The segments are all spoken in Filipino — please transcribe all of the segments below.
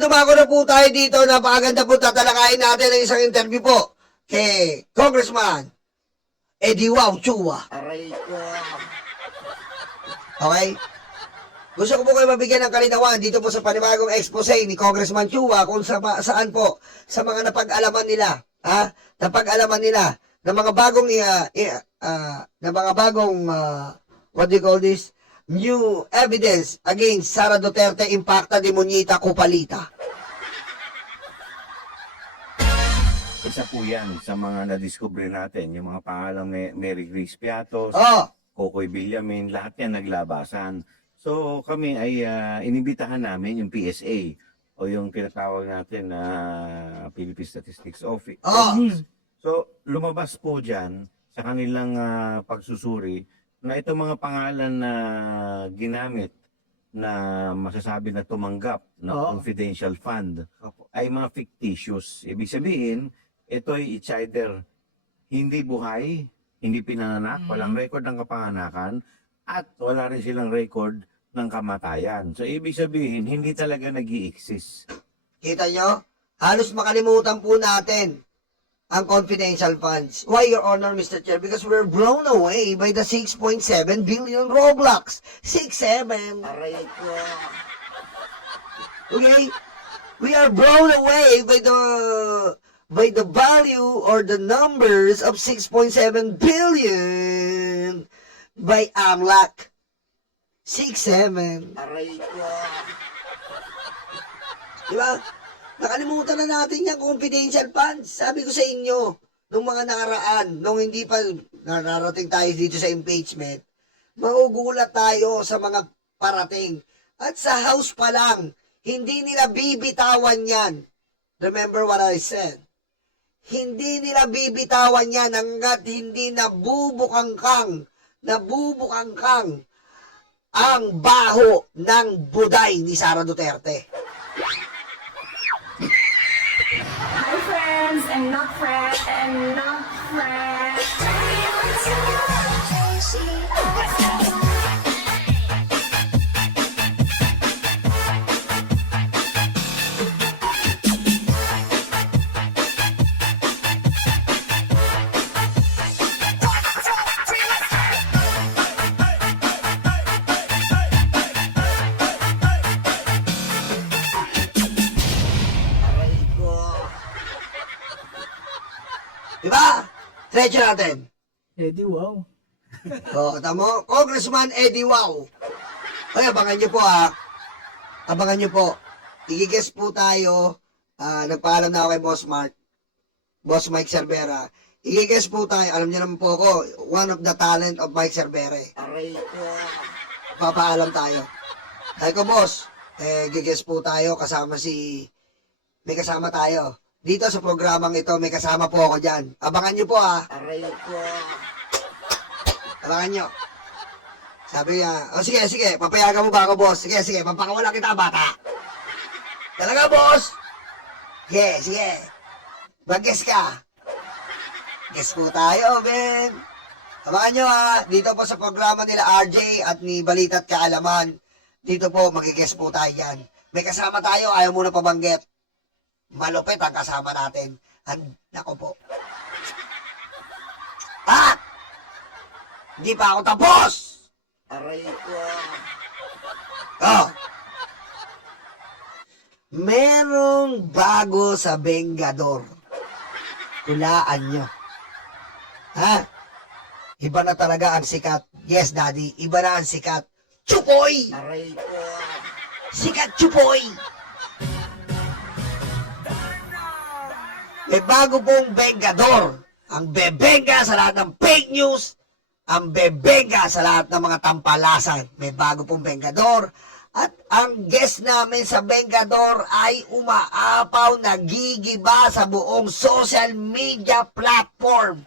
dumako na po tayo dito. Napakaganda po tatalakayin natin ang isang interview po kay Congressman Eddie Wow Chua. Aray ko. Okay? Gusto ko po kayo mabigyan ng kalinawan dito po sa panibagong expose ni Congressman Chua kung saan po sa mga napag-alaman nila, napag-alaman nila ng mga bagong what do you call this? New evidence against Sara Duterte impacta de Muñita Cupalita. Isa po yan sa mga nadiskubre natin, yung mga pangalang Mary Grace Piatos, Kokoy Villamin, lahat yan naglabasan. So kami ay inibitahan namin yung PSA o yung tinatawag natin na Philippine Statistics Office. So lumabas po dyan sa kanilang pagsusuri na itong mga pangalan na ginamit na masasabi na tumanggap ng confidential fund ay mga fictitious. Ibig sabihin, ito ay it's either hindi buhay, hindi pinanganak, walang record ng kapanganakan, at wala rin silang record ng kamatayan. So, ibig sabihin, hindi talaga nag-i-exist. Kita nyo? Halos makalimutan po natin ang confidential funds. Why, Your Honor, Mr. Chair? Because we're blown away by the 6.7 billion Roblox. 6-7. Aray ko. Okay? We are blown away by the value or the numbers of 6.7 billion by AMLAC. 6-7. Aray ko. Diba? Nakalimutan na natin yung confidential funds. Sabi ko sa inyo, nung mga nakaraan, nung hindi pa nararating tayo dito sa impeachment, magugulat tayo sa mga parating. At sa House pa lang, hindi nila bibitawan yan. Remember what I said? Hindi nila bibitawan yan hanggat hindi nabubukangkang ang baho ng buday ni Sara Duterte. Hi friends and not friends and not friends. Aray ko. Diba? Diretso natin. Eddie, wow. Tamo, Congressman Eddie Wow. Ay, abangan nyo po Abangan nyo po. Igigess po tayo. Nagpaalam na ako kay Boss Mark. Boss Mike Cervera. Igigess po tayo. Alam niyo naman po ako, one of the talent of Mike Cervera. Aray ko. Papaalam tayo. Sabi ko, boss, gigess po tayo kasama may kasama tayo. Dito sa programang ito, may kasama po ako dyan. Abangan nyo po Aray ko. Abangan nyo. Sabi niya, sige, papayagan mo ba ako, boss? Sige, papakawala kita, bata. Talaga, boss? Sige. Mag-guess ka. Guess po tayo, Ben. Abangan nyo dito po sa programa nila RJ at ni Balita at Kaalaman. Dito po, mag-guess po tayo dyan. May kasama tayo, ayaw muna pabanggit. Malupit ang kasama natin. Nako po. Hindi pa ako tapos! Aray ko. Merong bago sa Bengador. Kulaan nyo. Iba na talaga ang sikat. Yes, Daddy. Iba na ang sikat. Chupoy! Aray ko. Sikat Chupoy! May bago pong Bengador. Ang bebenga sa lahat ng fake news. Ang bebenga sa lahat ng mga tampalasan. May bago pong Bengador. At ang guest namin sa Bengador ay umaapaw, nagigiba sa buong social media platform.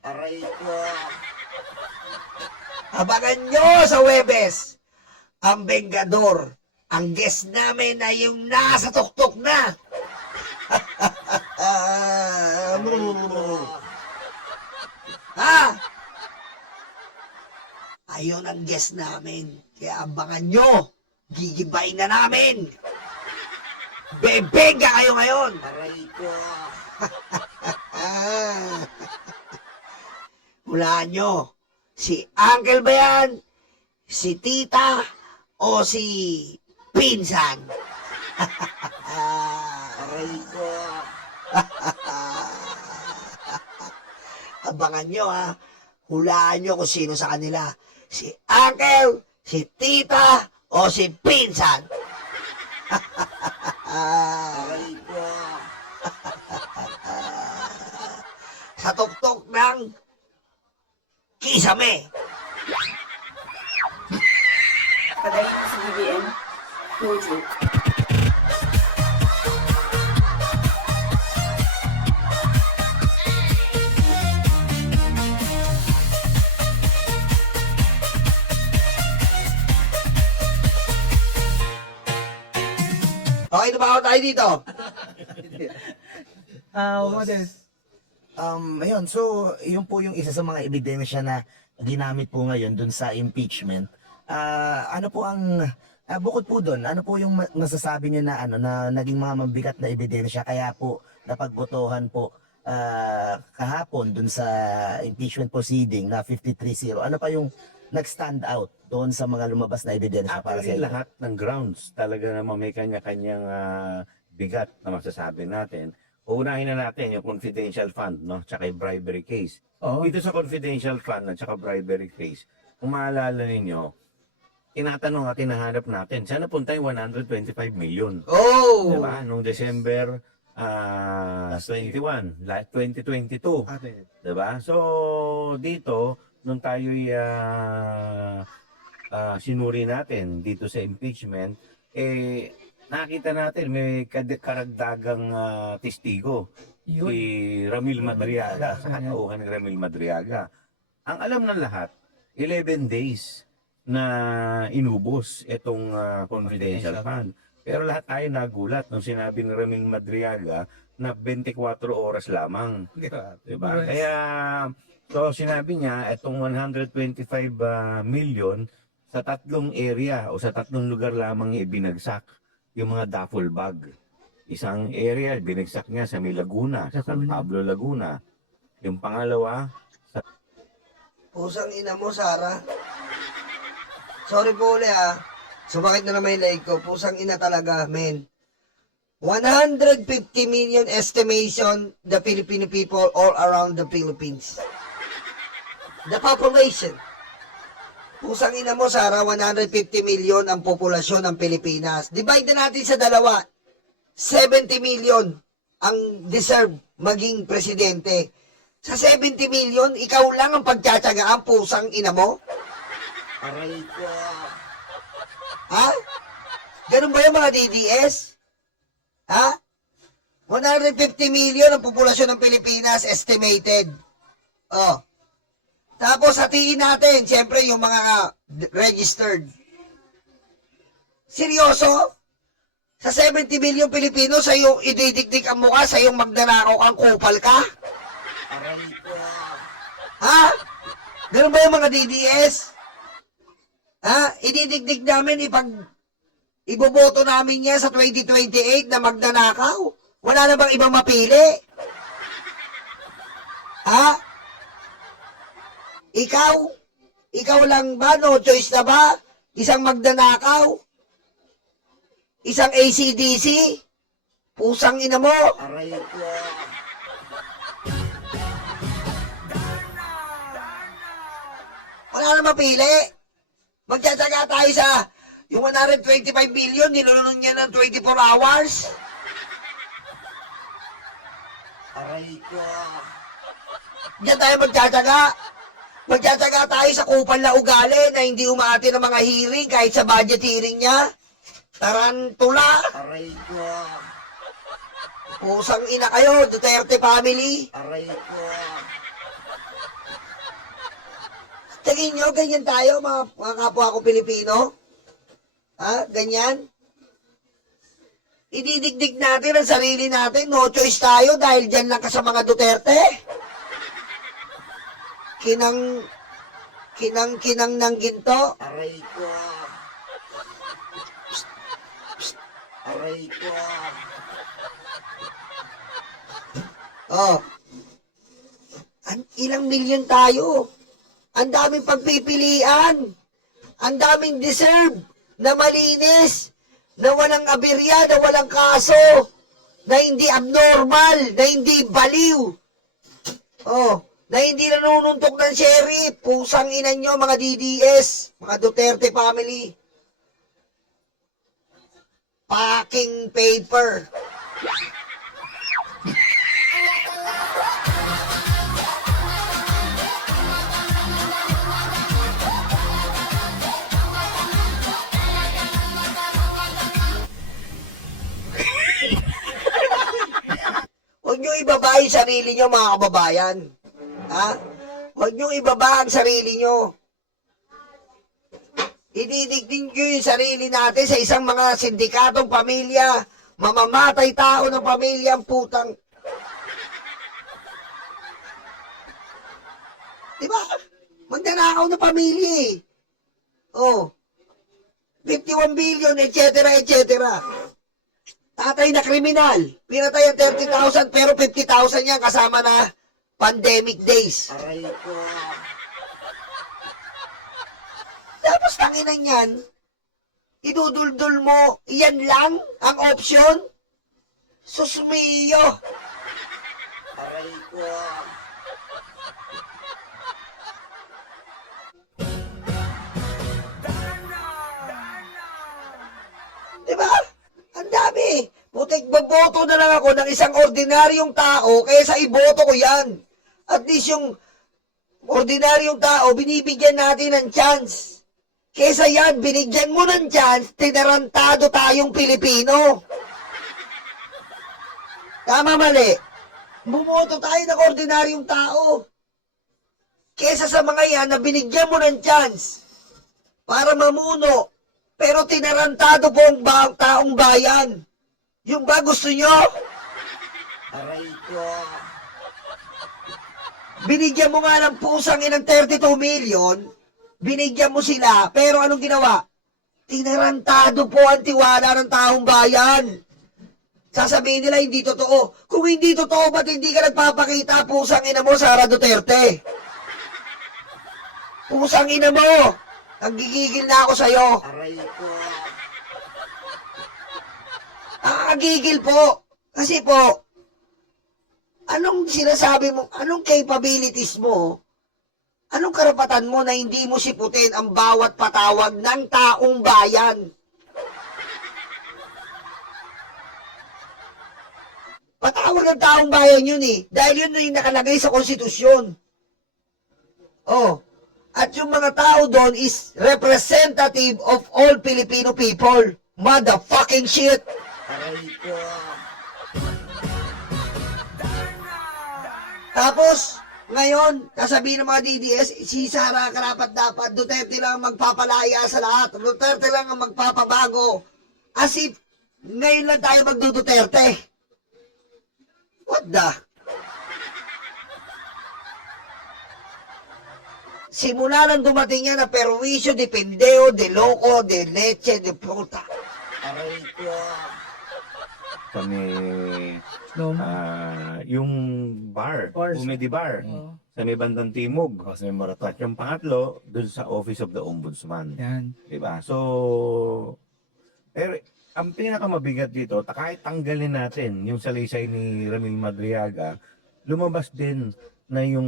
Aray ko. Abangan nyo sa Webes. Ang Bengador. Ang guest namin ay yung nasa tuktok na. Ayun ang guest namin. Kaya abangan nyo. Gigibayin na namin. Bebega kayo ngayon. Aray ko. Hulaan nyo. Si Uncle ba yan? Si Tita? O si Pinsan? Aray ko. Abangan nyo ha. Hulaan nyo kung sino sa kanila. Si Uncle, si Tita, o si Pinsan. Aray ko. Sa tuktok ng Kisame. Padali ko sa BBM. Project. Okay na ba ako tayo dito? Ayun, so, yun po yung isa sa mga ebidensya na ginamit po ngayon dun sa impeachment. Ano po ang, bukod po dun, ano po yung masasabi niyo na, na naging mga mabigat na ebidensya, kaya po napagbotohan po kahapon dun sa impeachment proceeding na 53-0. Ano pa yung nag-stand out doon sa mga lumabas na ebidensya para sa Actually, inyo? lahat ng grounds talaga naman may kanya-kanyang bigat na masasabi natin. Uunahin na natin yung confidential fund, no? Tsaka yung bribery case. Dito sa confidential fund at tsaka bribery case, kung maalala ninyo, tinatanong at tinahanap natin, saan napunta yung 125 million? Oh! Diba? Noong December 21, 2022. Diba? So, dito, nung tayo'y sinuri natin dito sa impeachment, nakita natin may karagdagang testigo. Si Ramil Madriaga, sa katauhan ni Ramil Madriaga. Ang alam ng lahat, 11 days na inubos itong confidential fund. Pero lahat tayo nagulat nung sinabi ni Ramil Madriaga na 24 oras lamang. Diba? Kaya, so sinabi niya, itong 125 million sa tatlong area o sa tatlong lugar lamang ibinagsak yung mga duffel bag. Isang area, binagsak niya sa may Laguna, sa San Pablo, Laguna. Yung pangalawa, Pusang ina mo, Sarah. Sorry po ulit ha. Sumakit na naman yung leg ko. Pusang ina talaga, men. 150 million estimation the Filipino people all around the Philippines. The population. Pusang ina mo, Sarah, 150 million ang populasyon ng Pilipinas. Divide na natin sa dalawa. 70 million ang deserve maging presidente. Sa 70 million, ikaw lang ang pagtsatsagaan, pusang ina mo? Aray ko. Ha? Ganun ba yung mga DDS? Ha? 150 million ang populasyon ng Pilipinas estimated. Oh. Tapos hatiin natin, siyempre, yung mga registered. Seryoso? Sa 70 million Pilipino, sa yung ididikdik ang mukha, sa yung magnanakaw kang kupal ka? Aray ko. Ha? Ganun ba yung mga DDS? Ha? Ididikdik namin iboboto namin niya sa 2028 na magnanakaw? Wala na bang ibang mapili? Ha? Ikaw lang ba? No choice na ba? Isang magnanakaw? Isang ACDC? Pusang ina mo? Aray ko. Wala na mapili. Magtsatsaga tayo sa yung 125 billion, nilulunod niya ng 24 hours. Aray ko. Diyan tayo magtsatsaga. Magtsatsaga tayo sa kupal na ugali na hindi umaati ng mga hearing kahit sa budget hearing niya. Tarantula. Aray ko. Pusang ina kayo, Duterte family. Aray ko. Tingin nyo, ganyan tayo, mga kapwa ko Pilipino? Ha? Ganyan? Ididikdik natin ang sarili natin. No choice tayo dahil dyan lang ka sa mga Duterte. Kinang ng ginto. Aray ko. Aray ko. Oh. Ilang milyon tayo? Ang daming pagpipilian. Ang daming deserve na malinis, na walang aberya, na walang kaso, na hindi abnormal, na hindi baliw. Oh, na hindi nanununtok ng sheriff. Pusang ina nyo, mga DDS, mga Duterte family. Packing paper. Huwag nyo ibaba yung sarili nyo, mga kababayan. Ha? Huwag nyo ibaba ang sarili nyo. Ididigdig nyo yung sarili natin sa isang mga sindikatong pamilya, mamamatay tao ng pamilya, ang putang. Diba? Magnanakaw ng pamilya eh. Oh. 51 billion, etc., etc. Tatay na kriminal. Pinatay ang 30,000 pero 50,000 yan kasama na pandemic days. Aray ko. Tapos tanginan yan, iduduldul mo, yan lang ang option? Susmiyo. Aray ko. Diba? Ang dami. Putik, baboto na lang ako ng isang ordinaryong tao kaysa iboto ko yan. At least yung ordinaryong tao, binibigyan natin ng chance. Kesa yan, binigyan mo ng chance, tinarantado tayong Pilipino. Tama, mali. Bumoto tayo ng ordinaryong tao. Kesa sa mga yan na binigyan mo ng chance para mamuno, pero tinarantado po ang taong bayan. Yung ba gusto nyo? Aray ko. Binigyan mo nga ng pusang inang 32 million, binigyan mo sila, pero anong ginawa? Tinarantado po ang tiwala ng taong bayan. Sasabihin nila hindi totoo. Kung hindi totoo, ba't hindi ka nagpapakita, pusang ina mo, Sara Duterte? Pusang ina mo! Nagigigil na ako sa'yo. Aray ko. Nakakagigil po. Kasi po, anong sinasabi mo, anong capabilities mo, anong karapatan mo na hindi mo siputin ang bawat patawag ng taong bayan? Patawag ng taong bayan yun eh. Dahil yun na yung nakalagay sa konstitusyon. Oh. At yung mga tao doon is representative of all Filipino people. Motherfucking shit. Aray ko. Tapos, ngayon, kasabihin ng mga DDS, si Sara karapat-dapat, Duterte lang ang magpapalaya sa lahat. Duterte lang ang magpapabago. As if, ngayon lang tayo magduduterte. What the? Simula nang dumating yan na perwisyo, de pendeo, de loco, de leche, de puta. Aray ko. Kami, yung bar, comedy bar, sa may bandang timog. Sa may Maratot. At yung pangatlo, dun sa Office of the Ombudsman. Yan. Diba? So, pero ang pinakamabigat dito, kahit tanggalin natin yung salaysay ni Ramil Madriaga, lumabas din na yung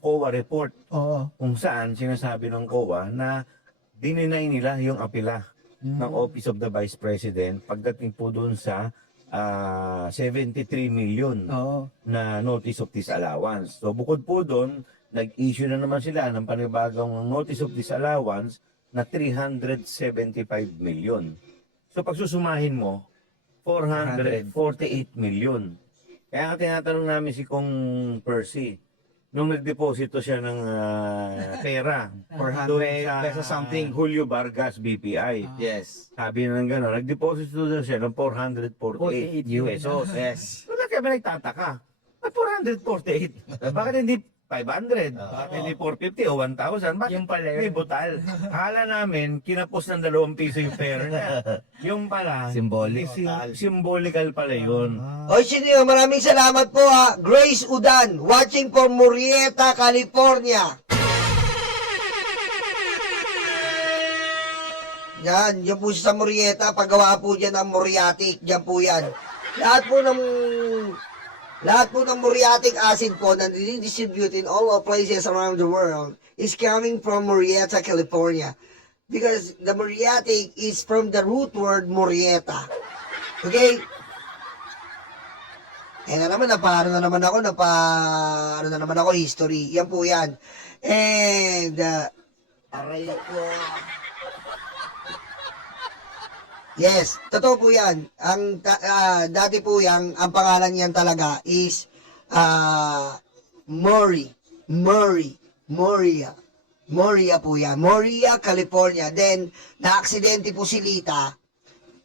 COA report Oo. kung saan sinasabi ng COA na dininay nila yung apela ng Office of the Vice President pagdating po doon sa 73 million Oo. na notice of disallowance. So bukod po doon, nag-issue na naman sila ng panibagong notice of disallowance na 375 million. So pag susumahin mo, 448 million. Kaya nga tinatanong namin si Kong Percy, nung nagdeposito siya ng pera, 400 pesos something. Julio Vargas BPI. Yes. Sabi na ng gano'n, nagdeposito daw siya ng 448 pesos. Yes. Wala kami nagtataka. At 448? Bakit hindi 500, baka pwede 450 o 1,000. Bakit Yung pala may yun. butal? Akala namin, kinapos ng 2 piso yung pera niya. Yung pala, Symbolic. symbolical pala yun. O, sino yun? Maraming salamat po ha. Grace Udan, watching from Murrieta, California. Yan po siya sa Murrieta. Paggawa po dyan ng Muriatic. Yan po yan. Lahat po ng muriatic acid po na distribute in all of places around the world is coming from Murrieta, California. Because the muriatic is from the root word Murrieta. Okay? Ano na naman ako, history. Yan po yan. And, Aray ko. yes, totoo po yan. Dati po yan, ang pangalan niyan talaga is Moria po yan. Moria, California. Then, na-aksidente po si Lita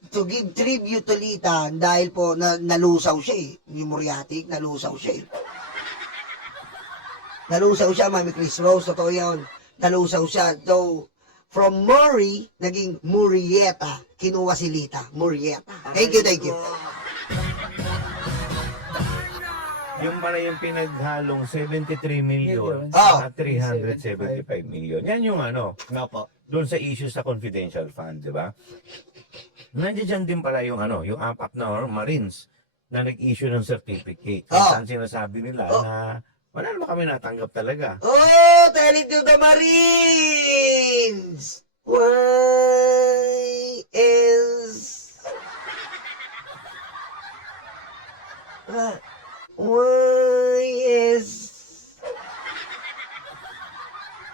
to give tribute to Lita dahil po nalusaw siya eh. Yung Muriatic, nalusaw siya eh. Nalusaw siya, Mami Chris Rose. Totoo yun. Nalusaw siya. So, from Murray, naging Murrieta. Kinuha si Lita. Murrieta. Thank you. Yung pala yung pinaghalong 73 million Ah. at 375 million. Yan yung Nga po. doon sa issue sa confidential fund, di ba? Nandiyan din pala yung yung 4 na Marines na nag-issue ng certificate. Kung Ah. saan sinasabi nila Oh. na wala naman kami natanggap talaga. Oh, telling to the Marines! Why is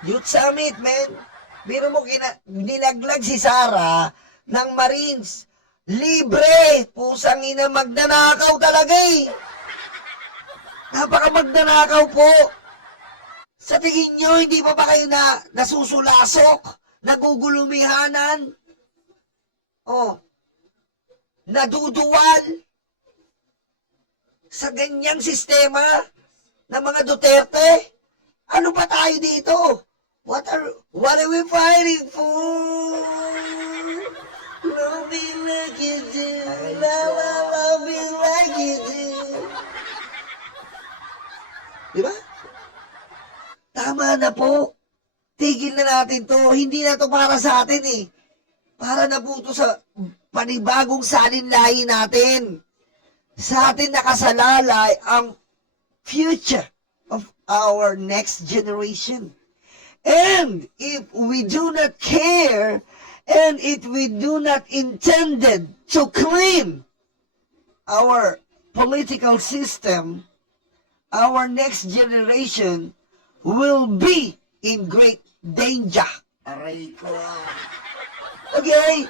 Youth Summit, man. Biro mo nilaglag si Sarah ng Marines. Libre! Pusang ina, magnanakaw talaga eh. Napaka magnanakaw po. Sa tingin nyo, hindi pa ba kayo nasusulasok? Nagugulumihanan? Oh. Naduduwal? Sa ganyang sistema ng mga Duterte? Ano ba tayo dito? What are we fighting for? Love me like you do. Love me like you do. Diba? Tama na po. Tigil na natin to. Hindi na to para sa atin eh. Para na po to sa panibagong salinlahi natin. Sa atin nakasalalay ang future of our next generation. And if we do not care, and if we do not intended to clean our political system, our next generation will be in great danger. Aray ko. Okay?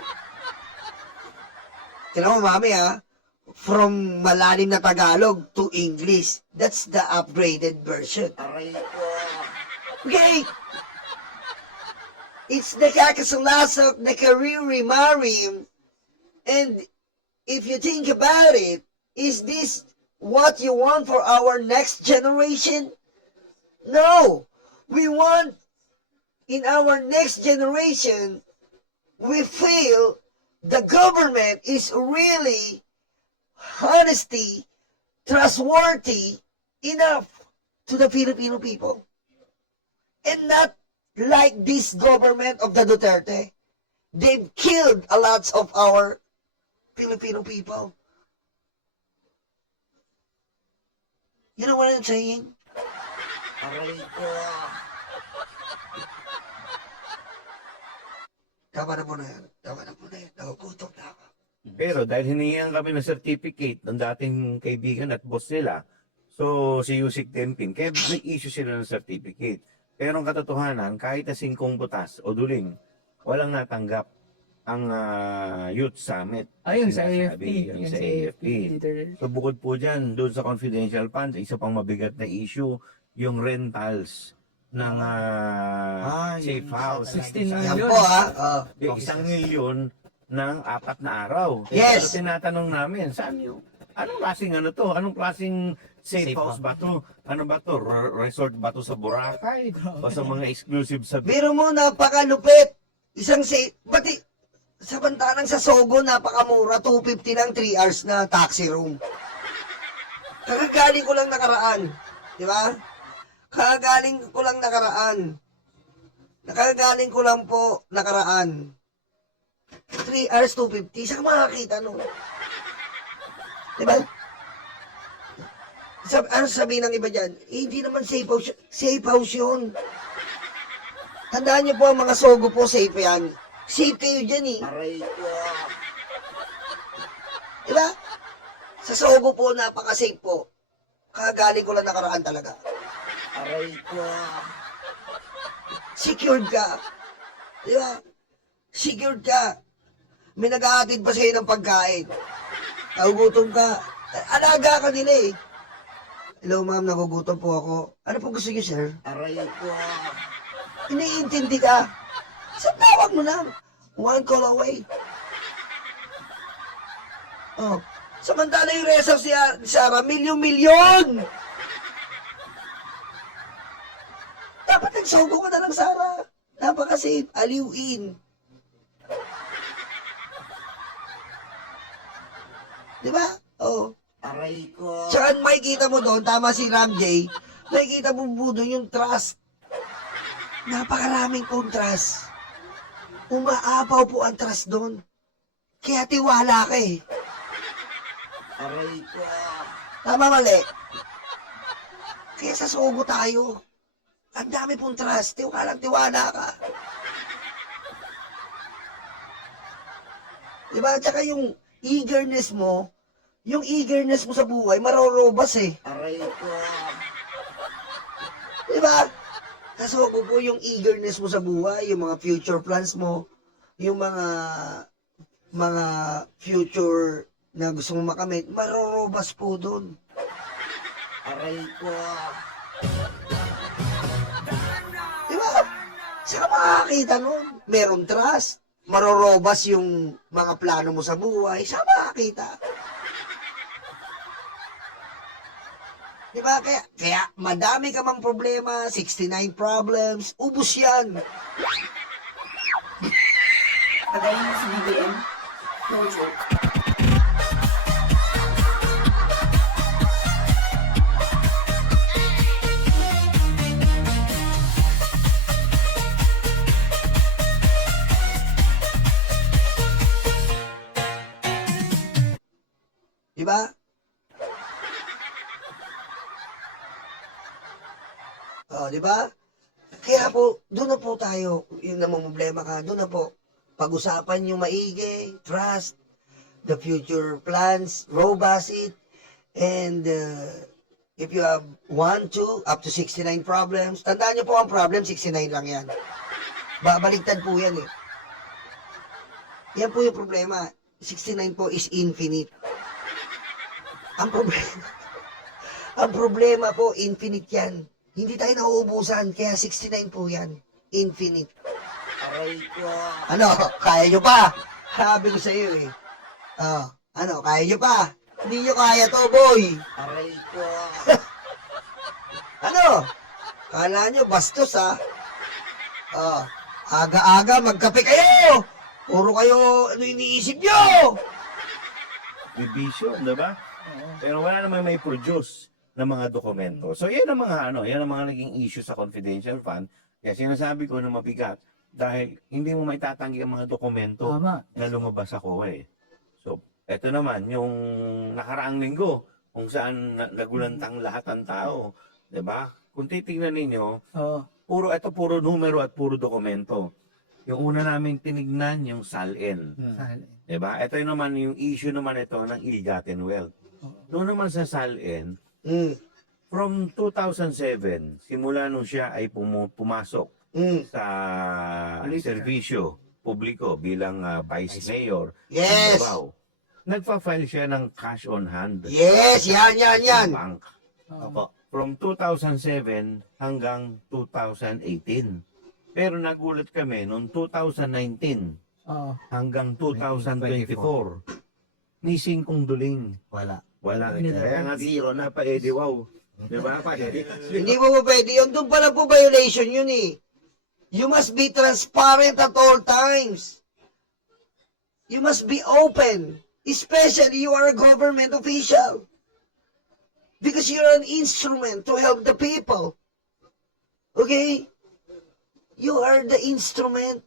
Tignan mo, mami, ha? From malalim na Tagalog to English. That's the upgraded version. Aray ko. Okay? It's nakakasalasok, nakaririmarim. And if you think about it, is this what you want for our next generation? No. We want, in our next generation, we feel the government is really honesty, trustworthy enough to the Filipino people. And not like this government of the Duterte. They've killed a lot of our Filipino people. You know what I'm saying? Aray ko. Tama na po na yan. Nagugutom na ako. Pero dahil hinihingan kami ng certificate ng dating kaibigan at boss nila, so si Yusik Tempin, kaya may issue sila ng certificate. Pero ang katotohanan, kahit na 5 butas o duling, walang natanggap ang Youth Summit. Ayun, sa Sinasabi, AFP. yung sa AFP. So bukod po dyan, doon sa confidential funds, isa pang mabigat na issue, yung rentals ng safe house. 16 Yan million. po ha. Yung 1 milyon ng 4 na araw. Yes. So tinatanong namin, saan yung Anong klaseng ano to? Anong klaseng safe Safe house ba to? Ano ba to? Resort ba to sa Boracay? O sa mga exclusive sa Biro mo, napakalupit. Isang pati, samantalang sa Sogo, napakamura, 250 lang, 3 hours na taxi room. Kagagaling ko lang nakaraan. Di ba? Kagagaling ko lang nakaraan. Nakagaling ko lang po nakaraan. 3 hours, 250. Saan ka makakita nun? Diba? Ano sabihin ng iba dyan? Eh, hindi naman safe house. Safe house yun. Tandaan niyo po ang mga Sogo po, safe yan. Safe kayo dyan eh. Aray ko. Diba? Sa Sogo po, napaka-safe po. Kagaling ko lang nakaraan talaga. Aray ko. Secured ka. Di ba? Secured ka. May nag-aatid pa sa'yo ng pagkain. Nagugutom ka. Alaga ka nila eh. Hello ma'am, nagugutom po ako. Ano po gusto niyo, sir? Aray ko. Iniintindi ka. Sa tawag mo lang. One call away. Oh. Samantala yung reserve si Sarah, milyon-milyon! Dapat nagsogo ka na lang, Sarah. Napaka-safe. Aliw-in. Di ba? Oh. Aray ko. Tsaka makikita mo doon, tama si Ram J, makikita mo po doon yung trust. Napakaraming pong trust. Umaapaw po ang trust doon. Kaya tiwala ka eh. Aray ko. Tama mali. Kaya sa Sogo tayo. Ang dami pong trust. Tiwala ka. Diba? Tsaka yung eagerness mo sa buhay, marorobas eh. Aray ko. Diba? Sa Sogo po yung eagerness mo sa buhay, yung mga future plans mo, yung mga future na gusto mong makamit, marorobas po doon. Aray ko. Diba? Saka makakita nun. Meron trust. Marorobas yung mga plano mo sa buhay. Saka makakita. Diba? Kaya madami ka mang problema, 69 problems, ubus yan. Kagaya ng sa BBM, no joke. Diba? Oh, diba? Kaya po, doon na po tayo. Yung namang problema ka, doon na po. Pag-usapan yung maigi, trust, the future plans, robust it, and if you have 1, 2, up to 69 problems, tandaan nyo po ang problem, 69 lang yan. Baligtad po yan eh. Yan po yung problema. 69 po is infinite. Ang problema, ang problema po, infinite yan. Hindi tayo nauubusan, kaya 69 po yan. Infinite. Aray ko. Ano, kaya nyo pa? Sabi ko sa iyo eh. Oh, ano, kaya nyo pa? Hindi nyo kaya to, boy. Aray ko. Ano? Kala nyo, bastos ha? Oh, aga-aga, magkape kayo! Puro kayo, ano iniisip nyo? bibisyo, di ba? Pero wala namang may produce ng mga dokumento. So yan ang mga naging issue sa confidential fund. Kaya sinasabi ko na mabigat dahil hindi mo maitatanggi ang mga dokumento na lumabas ako eh. So, eto naman, yung nakaraang linggo, kung saan nagulantang lahat ng tao. 'Di ba? Kung titingnan ninyo, puro numero at puro dokumento. Yung una namin tinignan, yung SALN. 'Di ba? Ito naman yung issue naman ito ng ill-gotten wealth. Doon naman sa SALN, from 2007, simula nung siya ay pumasok sa serbisyo publiko bilang vice mayor Yes. ng Davao, nagfa-file siya ng cash on hand. Yes, yan. Sa bank. From 2007 hanggang 2018. Pero nagulat kami noong 2019 hanggang 2024. Ni singkong duling. Wala. Wala. Kaya nga zero na pa Eddie Wow. Di ba pa Eddie? Hindi mo pwede yun. Doon pa lang po violation yun eh. You must be transparent at all times. You must be open. Especially you are a government official. Because you're an instrument to help the people. Okay? You are the instrument.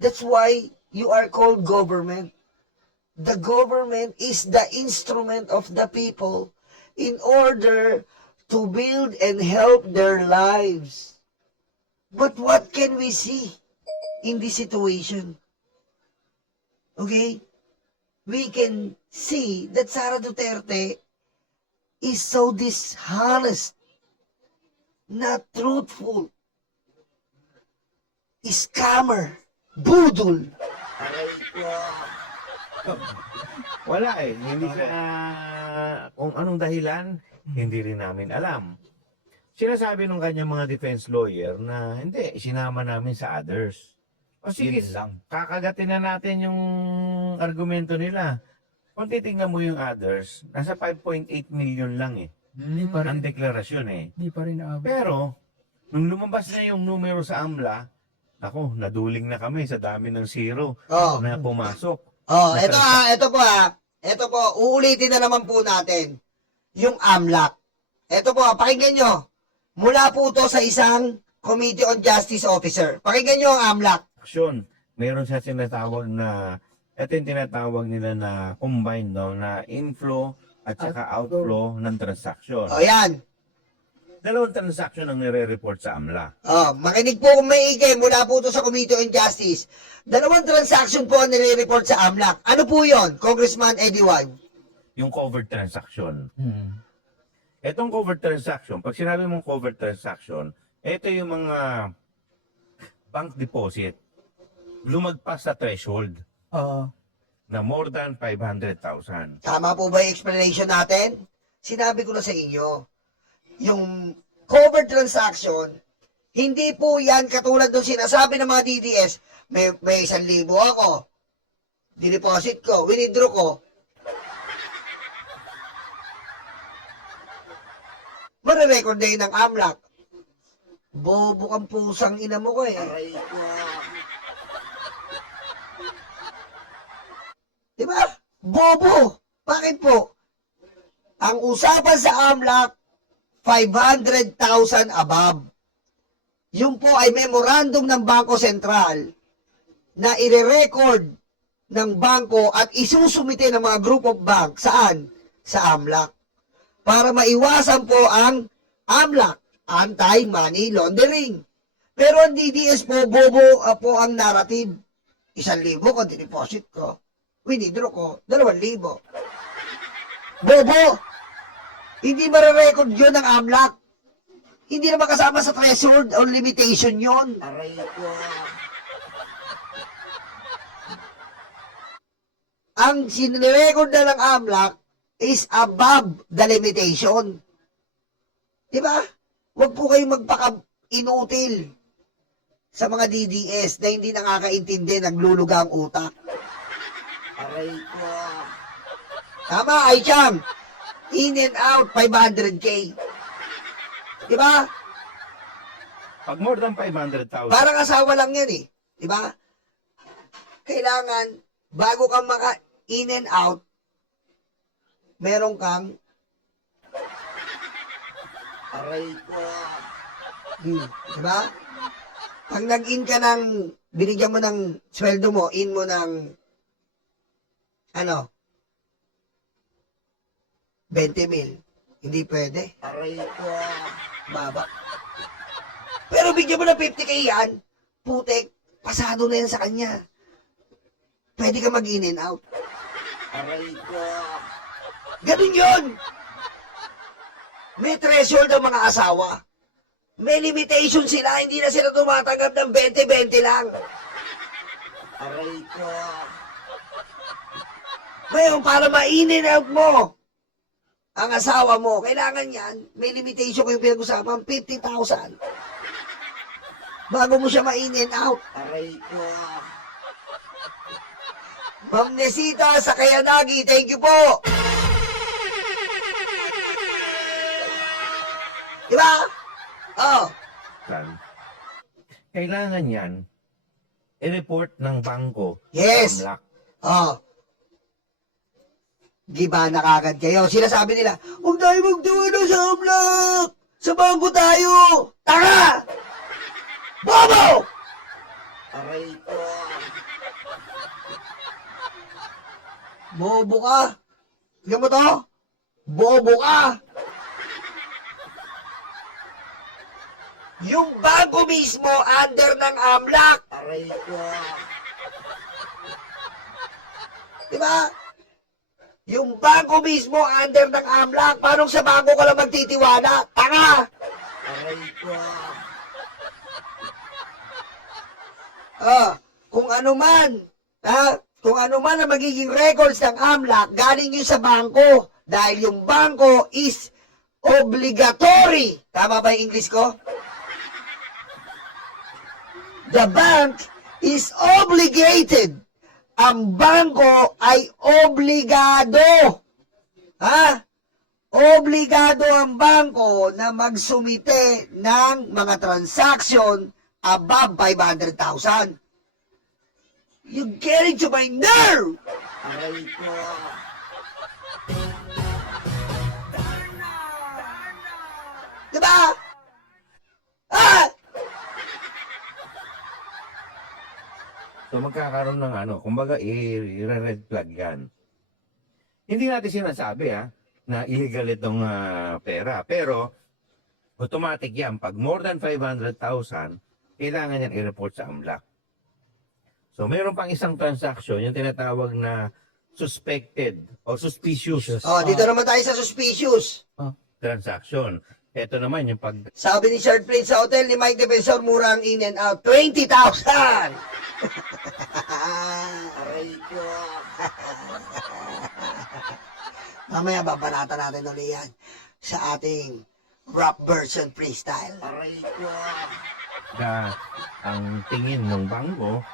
That's why you are called government. The government is the instrument of the people in order to build and help their lives. But what can we see in this situation? Okay? We can see that Sara Duterte is so dishonest, not truthful, scammer, budol. Aray ko. Wala eh. Hindi ka, kung anong dahilan, hindi rin namin alam. Sinasabi ng kanyang mga defense lawyer na hindi, sinama namin sa others. O sige, Yun lang. kakagatin na natin yung argumento nila. Kung titingnan mo yung others, nasa 5.8 million lang eh. Hindi pa Ang rin, deklarasyon eh. hindi pa rin Pero, nung lumabas na yung numero sa AMLA, ako, naduling na kami sa dami ng zero Oh. na pumasok. Oh, ito po, uulitin na naman po natin yung AMLAC. Ito po, pakinggan nyo. Mula po to sa isang Committee on Justice Officer. Pakinggan nyo ang AMLAC. Aksyon, meron siya sinatawag na, ito yung tinatawag nila na combined, no, na inflow at saka outflow ng transaction. O yan. Dalawang transaction ang nire-report sa AMLA. Oh, makinig po kung maigi mula po to sa Committee on Justice. Dalawang transaction po ang nire-report sa AMLAC. Ano po yon, Congressman Eddie Wag? Yung covered transaction. Hmm. Etong covered transaction, pag sinabi mong covered transaction, ito yung mga bank deposit lumagpas sa threshold Oo. na more than 500,000. Tama po ba yung explanation natin? Sinabi ko na sa inyo, yung covered transaction, hindi po yan katulad ng sinasabi ng mga DDS, may 1,000 ako, dineposit ko, withdraw ko. Marirecord na yun ng AMLAC. Bobo kang pusang ina mo ko eh. Aray ko. Diba? Bobo! Bakit po? Ang usapan sa AMLAC, 500,000 above. Yung po ay memorandum ng Bangko Sentral na ire-record ng bangko at isusumite ng mga group of bank. Saan? Sa AMLAC. Para maiwasan po ang AMLAC, anti-money laundering. Pero ang DDS po, bobo po ang narrative. 1,000 ko, dineposit ko. Winidraw ko, 2,000. Bobo! Hindi marirecord yun ng AMLAC. Hindi naman kasama sa threshold or limitation yon. Aray ko. Ang sinirecord na ng AMLAC is above the limitation. Diba? Huwag po kayong magpaka-inutil sa mga DDS na hindi nakakaintindi, nagluluga ang utak. Aray ko. Tama, Aicham. In and out, 500K. Diba? Pag more than 500,000, Parang asawa lang yan eh. Diba? Kailangan, bago kang maka in and out, meron kang Aray ko. diba? Pag nag-in ka ng, binigyan mo ng sweldo mo, in mo ng, 20,000. Hindi pwede. Aray ko. Baba. Pero bigyan mo ng 50K yan, putek, pasado na yan sa kanya. Pwede ka mag-in and out. Aray ko. Ganun yun. May threshold ang mga asawa. May limitation sila, hindi na sila tumatanggap ng 20-20 lang. Aray ko. Ngayon, para ma-in and out mo, ang asawa mo, kailangan yan, may limitation ko yung pinag-usapan, 50,000. Bago mo siya ma-in and out. Aray ko. Ma'am Nesita sa Kayanagi, thank you po. ba? Oh, Kailangan yan i-report ng bangko Yes. sa AMLAC. oh. Giba na kagad kayo. Sinasabi nila, huwag tayo magtawa sa amlak. Sa bangko tayo. Tanga! Bobo! Aray ko. Bobo ka. Tignan mo to. Bobo ka. Yung bangko mismo, under ng AMLAC. Aray ko. Diba? Yung bangko mismo, under ng AMLAC. Paano sa bangko ka lang magtitiwala? Tanga! Aray ko. Kung ano man, kung ano man ang magiging records ng AMLAC, galing yun sa bangko. Dahil yung bangko is obligatory. Tama ba yung English ko? The bank is obligated. Ang bangko ay obligado. Obligado ang bangko na magsumite ng mga transaction above 500,000. You getting to my nerve! Aray ko. Diba? Ah! So magkakaroon ng ano, kumbaga i-red flag yan. Hindi natin sinasabi na illegal itong pera. Pero automatic yan. Pag more than 500,000, kailangan yan i-report sa AMLAC. So mayroon pang isang transaction, yung tinatawag na suspected o suspicious Dito naman tayo sa suspicious. transaction. Ito naman yung pag Sabi ni Sir Prince sa hotel ni Mike Defensor, mura ang in and out. 20,000! Aray ko. Mamaya babanatan natin ulit yan sa ating rap version freestyle. Aray ko. na ang tingin ng bangko,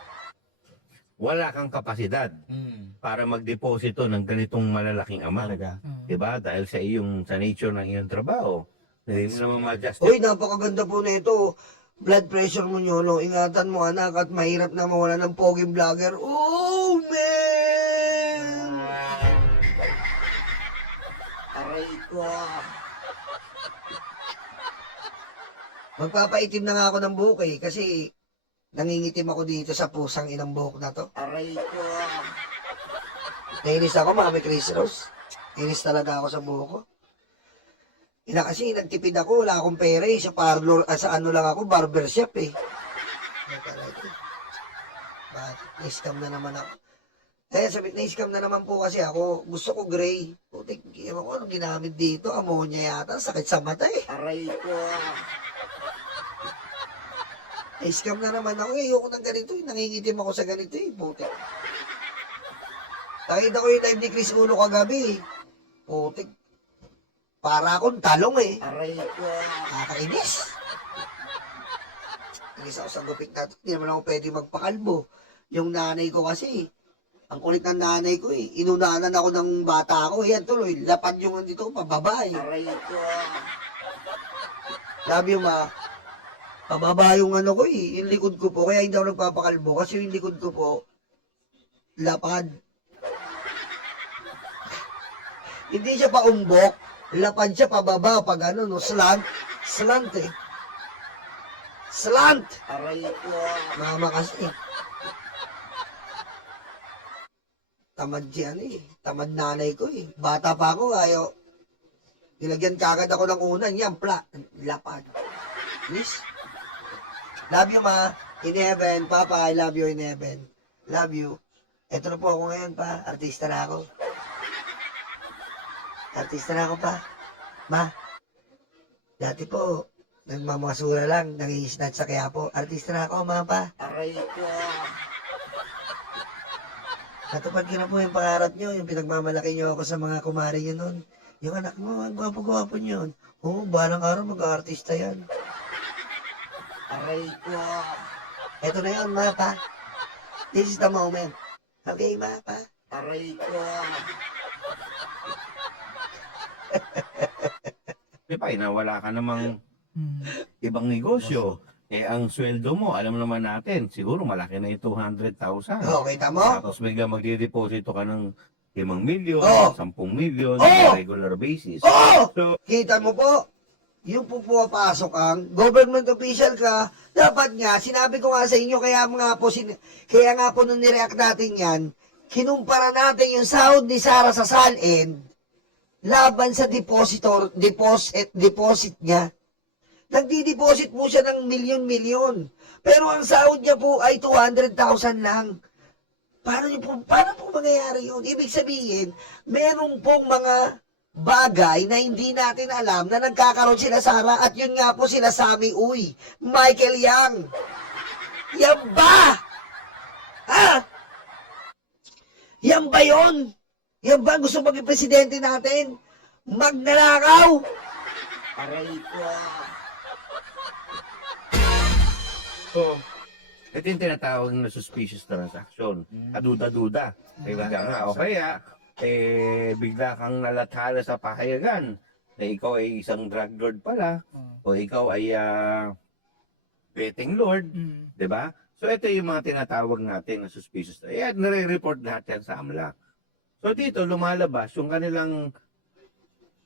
wala kang kapasidad para magdeposito ng ganitong malalaking amount. Talaga. Diba? Dahil sa nature ng iyong trabaho, hindi mo naman ma-adjust. Uy, napakaganda po nito. Blood pressure mo nyolo. Ingatan mo anak at mahirap na mawala ng poging vlogger. Oh, man! Aray ko. Magpapaitim na nga ako ng buhok kasi nangingitim ako dito sa pusang inang buhok na to. Aray ko. Nainis ako, Mami Chris Rose. Nainis talaga ako sa buhok ko. Kasi nagtipid ako, wala akong pera sa parlor, sa ano lang ako, barbershop Na-scam na naman ako. Na-scam na naman po kasi ako. Gusto ko gray. Putik, ewan ko anong ginamit dito. Ammonia yata, sakit sa mata Aray ko. Na-scam na naman ako. Ayoko ng ganito nangingitim ako sa ganito Putik. Nakita ko yung live ni Chris Uno kagabi Putik. Para akong talong Aray ko. Nakakainis. Inis ako sa gupit natin. Hindi naman ako pwede magpakalbo. Yung nanay ko kasi, ang kulit ng nanay ko Inunanan ako ng bata ko. Yan tuloy, lapad yung andito, pababa Aray ko. Love you, ma. Pababa yung ano ko yung likod ko po. Kaya hindi ako nagpapakalbo. Kasi yung likod ko po, lapad. Hindi siya paumbok. Lapad siya pababa pag ano, no, slant. Slant Slant! Aray ko. Mama kasi. Tamad yan Tamad nanay ko Bata pa ako, ayaw. Nilagyan kagad ako ng unan. Yan, lapad. Please? Love you, ma. In heaven. Papa, I love you in heaven. Love you. Eto na po ako ngayon, pa. Artista na ako. Artista na ako, pa. Ma. Dati po, nagmamasura lang. Nangi-snatch sa Quiapo. Artista na ako, ma, pa. Aray ko. Natupad ko na po yung pangarap nyo, yung pinagmamalaki nyo ako sa mga kumari nyo nun. Yung anak mo, ang gwapo-gwapo nyo. Oo, balang araw mag-artista yan. Aray ko. Eto na yun, ma, pa. This is the moment. Okay, ma, pa. Aray ko. Di ba, wala ka namang ibang negosyo. Eh, ang sweldo mo, alam naman natin, siguro malaki na yung 200,000. Oh, kita mo? Tapos bigla magdideposito ka ng 5 milyon, Oh! 10 milyon, Oh! on a regular basis. Oh! So, Kita mo po, yung po pumapasok ang government official ka, dapat nga, sinabi ko nga sa inyo, kaya nga po nung nireact natin yan, kinumpara natin yung sahod ni Sara sa SALN laban sa deposit niya. Nagdi-deposit po siya ng milyon-milyon. Pero ang sahod niya po ay 200,000 lang. Paano po mangyayari yun? Ibig sabihin, meron pong mga bagay na hindi natin alam na nagkakaroon sila Sara at yun nga po sila sabi, uy, Michael Yang. Yan ba? Ha? Yan ba yun? Yan ba ang gusto maging presidente natin? Magnanakaw? Aray ko. So, ito yung tinatawag na suspicious transaction. Kaduda-duda. Diba nga? O kaya, bigla kang nalathala sa pahayagan na ikaw ay isang drug lord pala o ikaw ay betting lord. Diba? So, ito yung mga tinatawag natin na suspicious. Ayan, nare-report lahat yan sa AMLA. So, dito lumalabas yung kanilang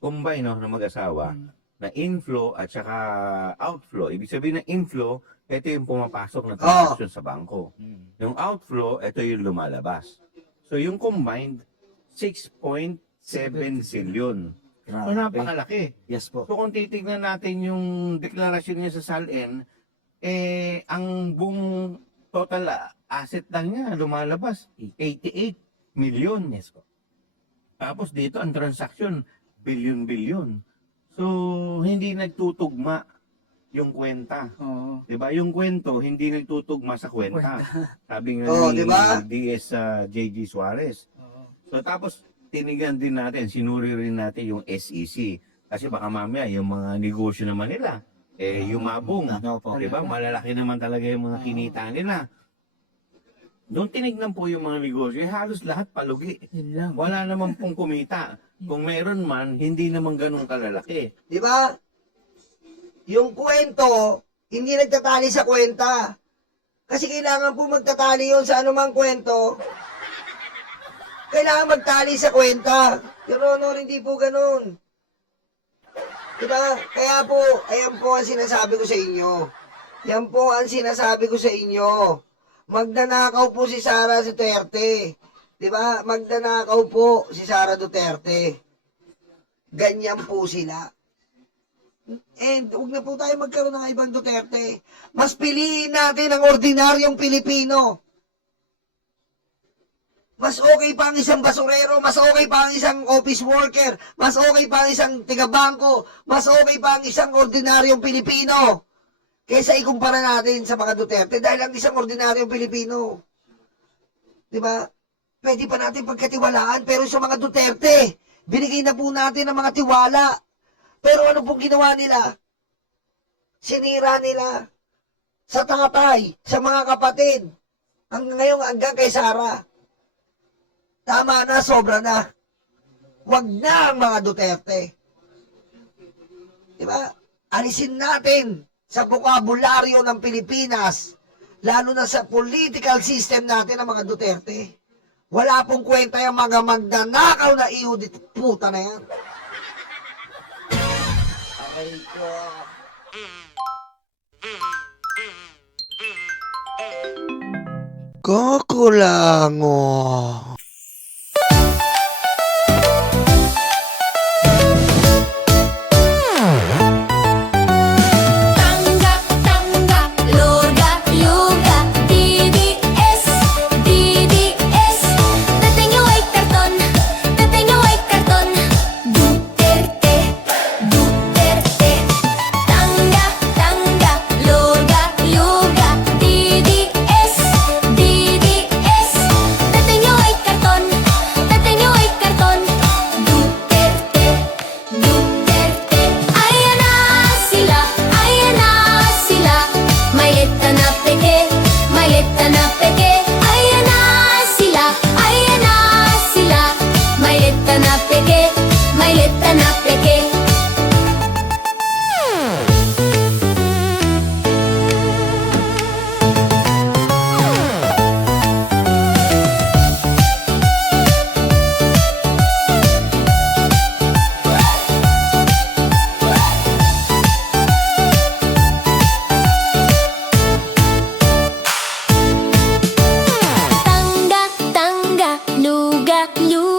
combine na mag-asawa na inflow at saka outflow. Ibig sabihin ng inflow, ito yung pumapasok na transaction sa bangko. Yung outflow, ito yung lumalabas. So yung combined, 6.7 zillion. So napakalaki. Yes po. So kung titignan natin yung deklarasyon niya sa SALN, ang buong total asset lang niya lumalabas, 88 million. Yes po. Tapos dito ang transaction, billion-billion. So, hindi nagtutugma yung kwenta. Oo. 'Di ba? Yung kwento hindi nagtutugma sa kwenta. Sabi nga Oo, ni diba? DS JG Suarez. So tapos tinignan din natin, sinuri rin natin yung SEC. Kasi baka mamaya yung mga negosyo naman nila yumabong. Ano po? 'Di ba? Malalaki naman talaga yung mga kinita nila. Doon tinignan po yung mga negosyo, halos lahat palugi. Yun lang. Wala naman pong kumita. Kung meron man, hindi naman ganun kalalaki. Di ba? Yung kwento, hindi nagtatali sa kwenta. Kasi kailangan po magtatali yun sa anumang kwento. Kailangan magtali sa kwenta. Your Honor, hindi po ganun. Di ba? Kaya po, ayan po ang sinasabi ko sa inyo. Yan po ang sinasabi ko sa inyo. Magnanakaw po si Sara Duterte. Di ba? Magnanakaw po si Sara Duterte. Ganyan po sila. And huwag na po tayo magkaroon ng ibang Duterte. Mas piliin natin ang ordinaryong Pilipino. Mas okay pa ang isang basurero, mas okay pa ang isang office worker, mas okay pa ang isang tigabangko, mas okay pa ang isang ordinaryong Pilipino. Kaysa ikumpara natin sa mga Duterte dahil ang isang ordinaryong Pilipino. Di ba? Pwede pa natin pagkatiwalaan, pero sa mga Duterte, binigay na po natin ang mga tiwala. Pero ano pong ginawa nila? Sinira nila sa tatay, sa mga kapatid. Ngayon hanggang kay Sara. Tama na, sobra na. Huwag na ang mga Duterte. Diba? Alisin natin sa bokabularyo ng Pilipinas, lalo na sa political system natin ang mga Duterte. Wala pong kwenta yung mga magnanakaw na iudit puta na yan. Aray ko. Kakulango. Tanggap, tanggap, luga, yuga, DDS, DDS. Dating yung white karton, dating yung white karton. Duterte, Duterte. Tanggap, tanggap, luga, yuga, DDS, DDS. Dating yung white karton. Luga, luga